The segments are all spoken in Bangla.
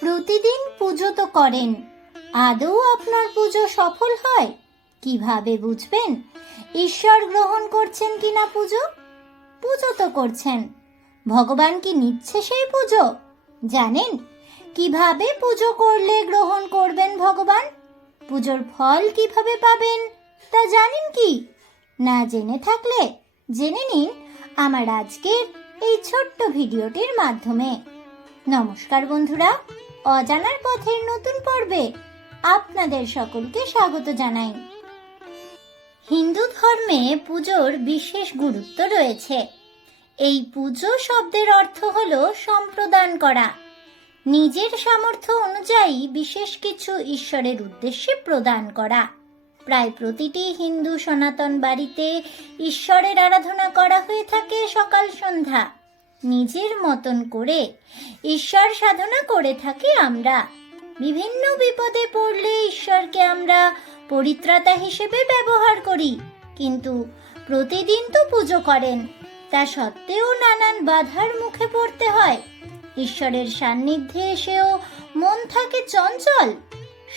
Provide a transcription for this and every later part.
প্রতিদিন পুজো তো করেন। আদৌ আপনার পুজো সফল হয়? কীভাবে বুঝবেন? ঈশ্বর গ্রহণ করছেন কিনা পুজো? পুজো তো করছেন। ভগবান কি নিচ্ছে সেই পুজো? জানেন? কীভাবে পুজো করলে গ্রহণ করবেন ভগবান? পুজোর ফল কীভাবে পাবেন, তা জানেন কি? না জেনে থাকলে জেনে নিন আমার আজকের এই ছোট্ট ভিডিওটির মাধ্যমে। নমস্কার বন্ধুরা অজানার পথের নতুন পর্বে আপনাদের সকলকে স্বাগত জানাই। হিন্দু ধর্মে পুজোর বিশেষ গুরুত্ব রয়েছে। এই পুজো শব্দের অর্থ হল সম্প্রদান করা। নিজের সামর্থ্য অনুযায়ী বিশেষ কিছু ঈশ্বরের উদ্দেশ্যে প্রদান করা। প্রায় প্রতিটি হিন্দু সনাতন বাড়িতে ঈশ্বরের আরাধনা করা হয়ে থাকে সকাল সন্ধ্যা। নিজের মতন করে ঈশ্বর সাধনা করে থাকি আমরা। বিভিন্ন বিপদে পড়লে ঈশ্বরকে আমরা পরিত্রাতা হিসেবে ব্যবহার করি, কিন্তু প্রতিদিন তো পুজো করেন। তা সত্ত্বেও নানান বাধার মুখে পড়তে হয়। ঈশ্বরের সান্নিধ্যে এসেও মন থাকে চঞ্চল,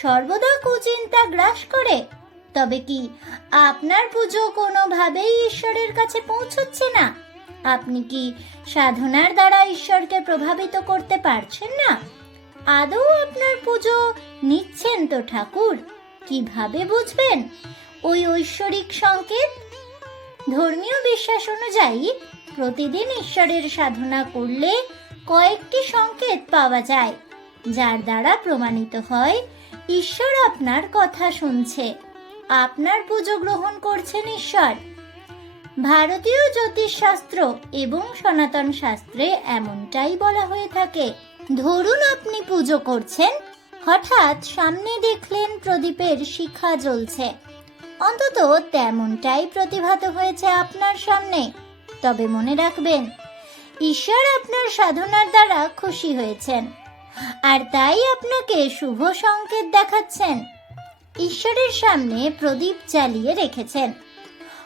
সর্বদা কুচিন্তা গ্রাস করে। তবে কি আপনার পুজো কোনোভাবেই ঈশ্বরের কাছে পৌঁছচ্ছে না? আপনি কি সাধনার দ্বারা ঈশ্বরকে প্রভাবিত করতে পারছেন না? আদৌ আপনার পুজো নিচ্ছেন তো ঠাকুর? কীভাবে বুঝবেন? ওই ঐশ্বরিক সংকেত? ধর্মীয় বিশ্বাস অনুযায়ী প্রতিদিন ঈশ্বরের সাধনা করলে কয়েকটি সংকেত পাওয়া যায়, যার দ্বারা প্রমাণিত হয় ঈশ্বর আপনার কথা শুনছে। আপনার পুজো গ্রহণ করছেন ঈশ্বর। ভারতীয় জ্যোতিষশাস্ত্র এবং সনাতন শাস্ত্রে এমনটাই বলা হয়ে থাকে। ধরুন আপনি পুজো করছেন, হঠাৎ সামনে দেখলেন প্রদীপের শিখা জ্বলছে। অন্তত তেমনটাই প্রতিভাত হয়েছে আপনার সামনে। তবে মনে রাখবেন, ঈশ্বর আপনার সাধনার দ্বারা খুশি হয়েছেন, আর তাই আপনাকে শুভ সংকেত দেখাচ্ছেন। ঈশ্বরের সামনে প্রদীপ জ্বালিয়ে রেখেছেন।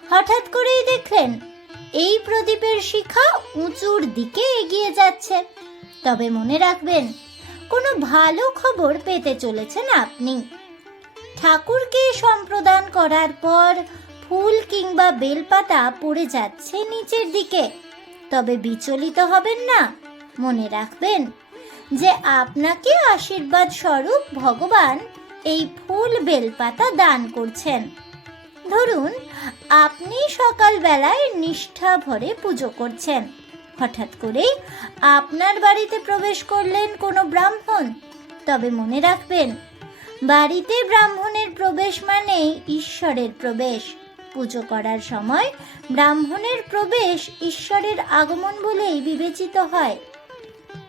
হঠাৎ করেই দেখলেন এই প্রদীপের শিখা উঁচুর দিকে এগিয়ে যাচ্ছে। তবে মনে রাখবেন, কোনো ভালো খবর পেতে চলেছেন আপনি। ঠাকুরকে সম্প্রদান করার পর ফুল কিংবা বেলপাতা পড়ে যাচ্ছে নিচের দিকে। তবে বিচলিত হবেন না। মনে রাখবেন যে আপনাকে আশীর্বাদ স্বরূপ ভগবান এই ফুল বেলপাতা দান করছেন। ধরুন, আপনি সকালবেলায় নিষ্ঠা ভরে পুজো করছেন। হঠাৎ করে আপনার বাড়িতে প্রবেশ করলেন কোনো ব্রাহ্মণ। তবে মনে রাখবেন, বাড়িতে ব্রাহ্মণের প্রবেশ মানেই ঈশ্বরের প্রবেশ। পুজো করার সময় ব্রাহ্মণের প্রবেশ ঈশ্বরের আগমন বলেই বিবেচিত হয়।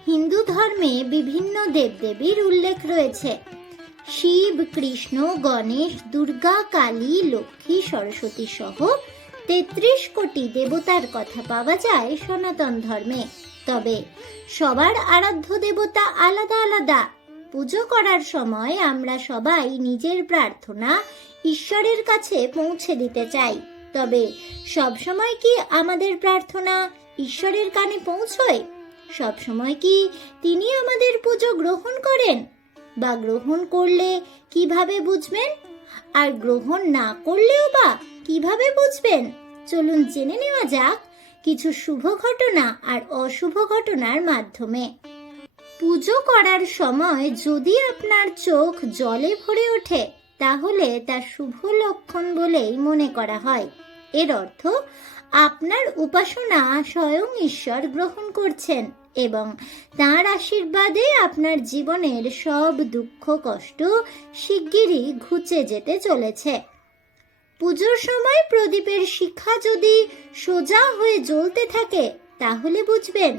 হিন্দু ধর্মে বিভিন্ন দেবদেবীর উল্লেখ রয়েছে। শিব কৃষ্ণ, গণেশ, দুর্গা, কালী, লক্ষ্মী, সরস্বতী সহ তেত্রিশ কোটি দেবতার কথা পাওয়া যায় সনাতন ধর্মে। তবে সবার আরাধ্য দেবতা আলাদা আলাদা। পুজো করার সময় আমরা সবাই নিজের প্রার্থনা ঈশ্বরের কাছে পৌঁছে দিতে চাই। তবে সবসময় কি আমাদের প্রার্থনা ঈশ্বরের কানে পৌঁছয়? সবসময় কি তিনি আমাদের পুজো গ্রহণ করেন? বা গ্রহণ করলে কীভাবে বুঝবেন? আর গ্রহণ না করলেও বা কীভাবে বুঝবেন? চলুন জেনে নেওয়া যাক কিছু শুভ ঘটনা আর অশুভ ঘটনার মাধ্যমে। পুজো করার সময় যদি আপনার চোখ জলে ভরে ওঠে, তাহলে তা শুভ লক্ষণ বলেই মনে করা হয়। এর অর্থ, আপনার উপাসনা স্বয়ং ঈশ্বর গ্রহণ করছেন। এবং তার আশীর্বাদে আপনার জীবনের সব দুঃখ, কষ্ট শিগগিরই ঘুচে যেতে চলেছে। পুজোর সময় প্রদীপের শিখা যদি সোজা হয়ে জ্বলতে থাকে, তাহলে বুঝবেন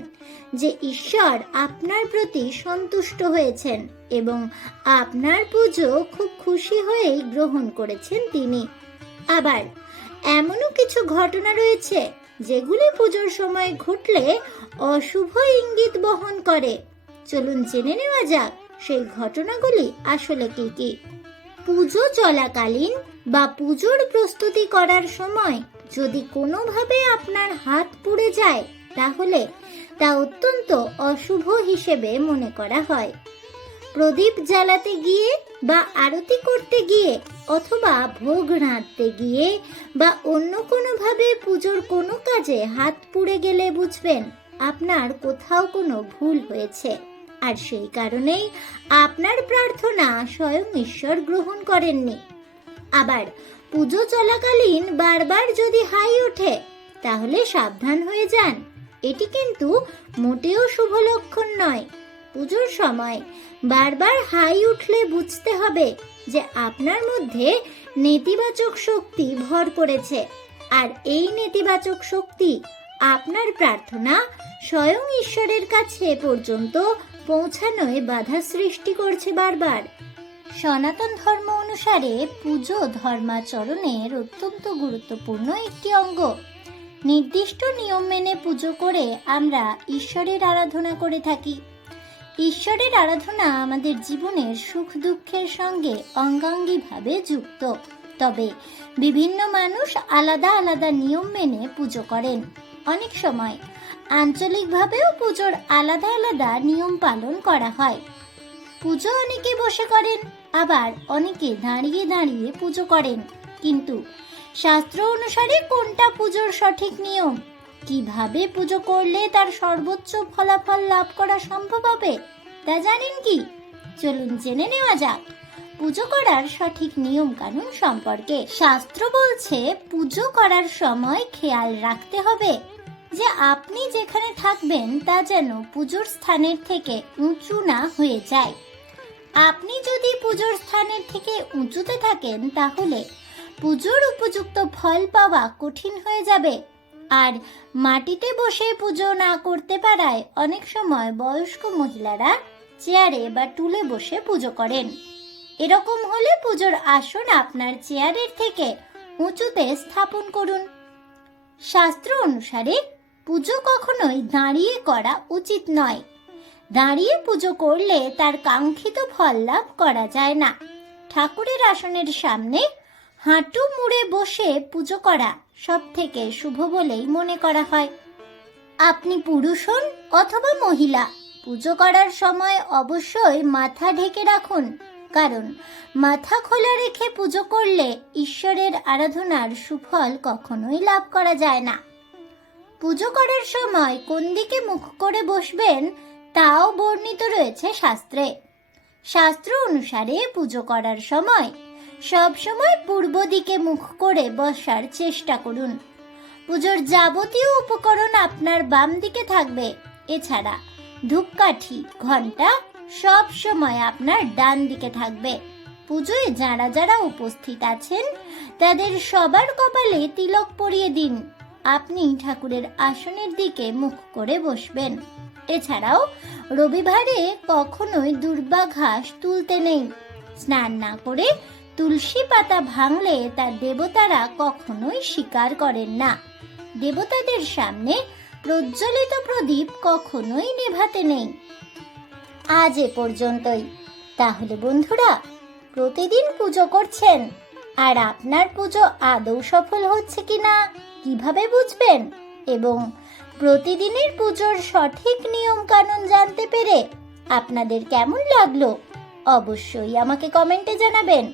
যে ঈশ্বর আপনার প্রতি সন্তুষ্ট হয়েছেন এবং আপনার পুজো খুব খুশি হয়েই গ্রহণ করেছেন তিনি। আবার এমনও কিছু ঘটনা রয়েছে যেগুলি পুজোর সময় ঘটলে অশুভ ইঙ্গিত বহন করে। চলুন জেনে নেওয়া যাক সেই ঘটনাগুলি আসলে কি কি। পুজো চলাকালীন বা পুজোর প্রস্তুতি করার সময় যদি কোনোভাবে আপনার হাত পুড়ে যায়, তাহলে তা অত্যন্ত অশুভ হিসেবে মনে করা হয়। প্রদীপ জ্বালাতে গিয়ে বা আরতি করতে গিয়ে অথবা ভোগ রাঁধতে গিয়ে বা অন্য কোনোভাবে পুজোর কোনো কাজে হাত পুড়ে গেলে বুঝবেন আপনার কোথাও কোনো ভুল হয়েছে। আর সেই কারণেই আপনার প্রার্থনা স্বয়ং ঈশ্বর গ্রহণ করেননি। আবার পুজো চলাকালীন বারবার যদি হাই ওঠে, তাহলে সাবধান হয়ে যান। এটি কিন্তু মোটেও শুভ লক্ষণ নয়। পুজোর সময় বারবার হাই উঠলে বুঝতে হবে যে আপনার মধ্যে নেতিবাচক শক্তি ভর করেছে। আর এই নেতিবাচক শক্তি আপনার প্রার্থনা স্বয়ং ঈশ্বরের কাছে পর্যন্ত পৌঁছানোয় বাধা সৃষ্টি করছে বারবার। সনাতন ধর্ম অনুসারে পুজো ধর্মাচরণের অত্যন্ত গুরুত্বপূর্ণ একটি অঙ্গ। নির্দিষ্ট নিয়ম মেনে পুজো করে আমরা ঈশ্বরের আরাধনা করে থাকি। ঈশ্বরের আরাধনা আমাদের জীবনের সুখ দুঃখের সঙ্গে অঙ্গাঙ্গিভাবে যুক্ত। তবে বিভিন্ন মানুষ আলাদা আলাদা নিয়ম মেনে পুজো করেন। অনেক সময় আঞ্চলিকভাবেও পুজোর আলাদা আলাদা নিয়ম পালন করা হয়। পুজো অনেকে বসে করেন, আবার অনেকে দাঁড়িয়ে দাঁড়িয়ে পুজো করেন। কিন্তু শাস্ত্র অনুসারে কোনটা পুজোর সঠিক নিয়ম? কীভাবে পুজো করলে তার সর্বোচ্চ ফলাফল লাভ করা সম্ভব হবে, তা জানেন কি? চলুন জেনে নেওয়া যাক। পুজো করার সঠিক নিয়ম কানুন সম্পর্কে। শাস্ত্র বলছে, পুজো করার সময় খেয়াল রাখতে হবে যে আপনি যেখানে থাকবেন তা যেন পুজোর স্থানের থেকে উঁচু না হয়ে যায়। আপনি যদি পুজোর স্থানের থেকে উঁচুতে থাকেন, তাহলে পুজোর উপযুক্ত ফল পাওয়া কঠিন হয়ে যাবে। আর মাটিতে বসে পুজো না করতে পারায় অনেক সময় বয়স্ক মহিলারা চেয়ারে বা টুলে বসে পুজো করেন। এরকম হলে পুজোর আসন আপনার চেয়ারের থেকে উঁচুতে স্থাপন করুন। শাস্ত্র অনুসারে পুজো কখনোই দাঁড়িয়ে করা উচিত নয়। দাঁড়িয়ে পুজো করলে তার কাঙ্ক্ষিত ফল লাভ করা যায় না। ঠাকুরের আসনের সামনে হাঁটু মুড়ে বসে পুজো করা সব থেকে শুভ বলেই মনে করা হয়। আপনি পুরুষ হন অথবা মহিলা, পুজো করার সময় অবশ্যই মাথা ঢেকে রাখুন, কারণ মাথা খোলা রেখে পুজো করলে ঈশ্বরের আরাধনার সুফল কখনোই লাভ করা যায় না। পুজো করার সময় কোন দিকে মুখ করে বসবেন তাও বর্ণিত রয়েছে শাস্ত্রে। শাস্ত্র অনুসারে পুজো করার সময় সব সময় পূর্ব দিকে মুখ করে বসার চেষ্টা করুন। পুজোর যাবতীয় উপকরণ আপনার বাম দিকে থাকবে। এছাড়া ধূপকাঠি ঘণ্টা সব সময় আপনার ডান দিকে থাকবে। পুজোয় যারা যারা উপস্থিত আছেন, তাদের সবার কপালে তিলক পরিয়ে দিন। আপনি ঠাকুরের আসনের দিকে মুখ করে বসবেন। এছাড়াও রবিবারে কখনোই দুর্বা ঘাস তুলতে নেই। স্নান না করে তুলসী পাতা ভাঙলে তার দেবতারা কখনোই স্বীকার করেন না। দেবতাদের সামনে প্রজ্বলিত প্রদীপ কখনোই নেভাতে নেই। আজ এ পর্যন্তই। তাহলে বন্ধুরা, প্রতিদিন পুজো করছেন, আর আপনার পুজো আদৌ সফল হচ্ছে কি না কীভাবে বুঝবেন? এবং প্রতিদিনের পুজোর সঠিক নিয়ম কানুন জানতে পেরে আপনাদের কেমন লাগল, অবশ্যই আমাকে কমেন্টে জানাবেন।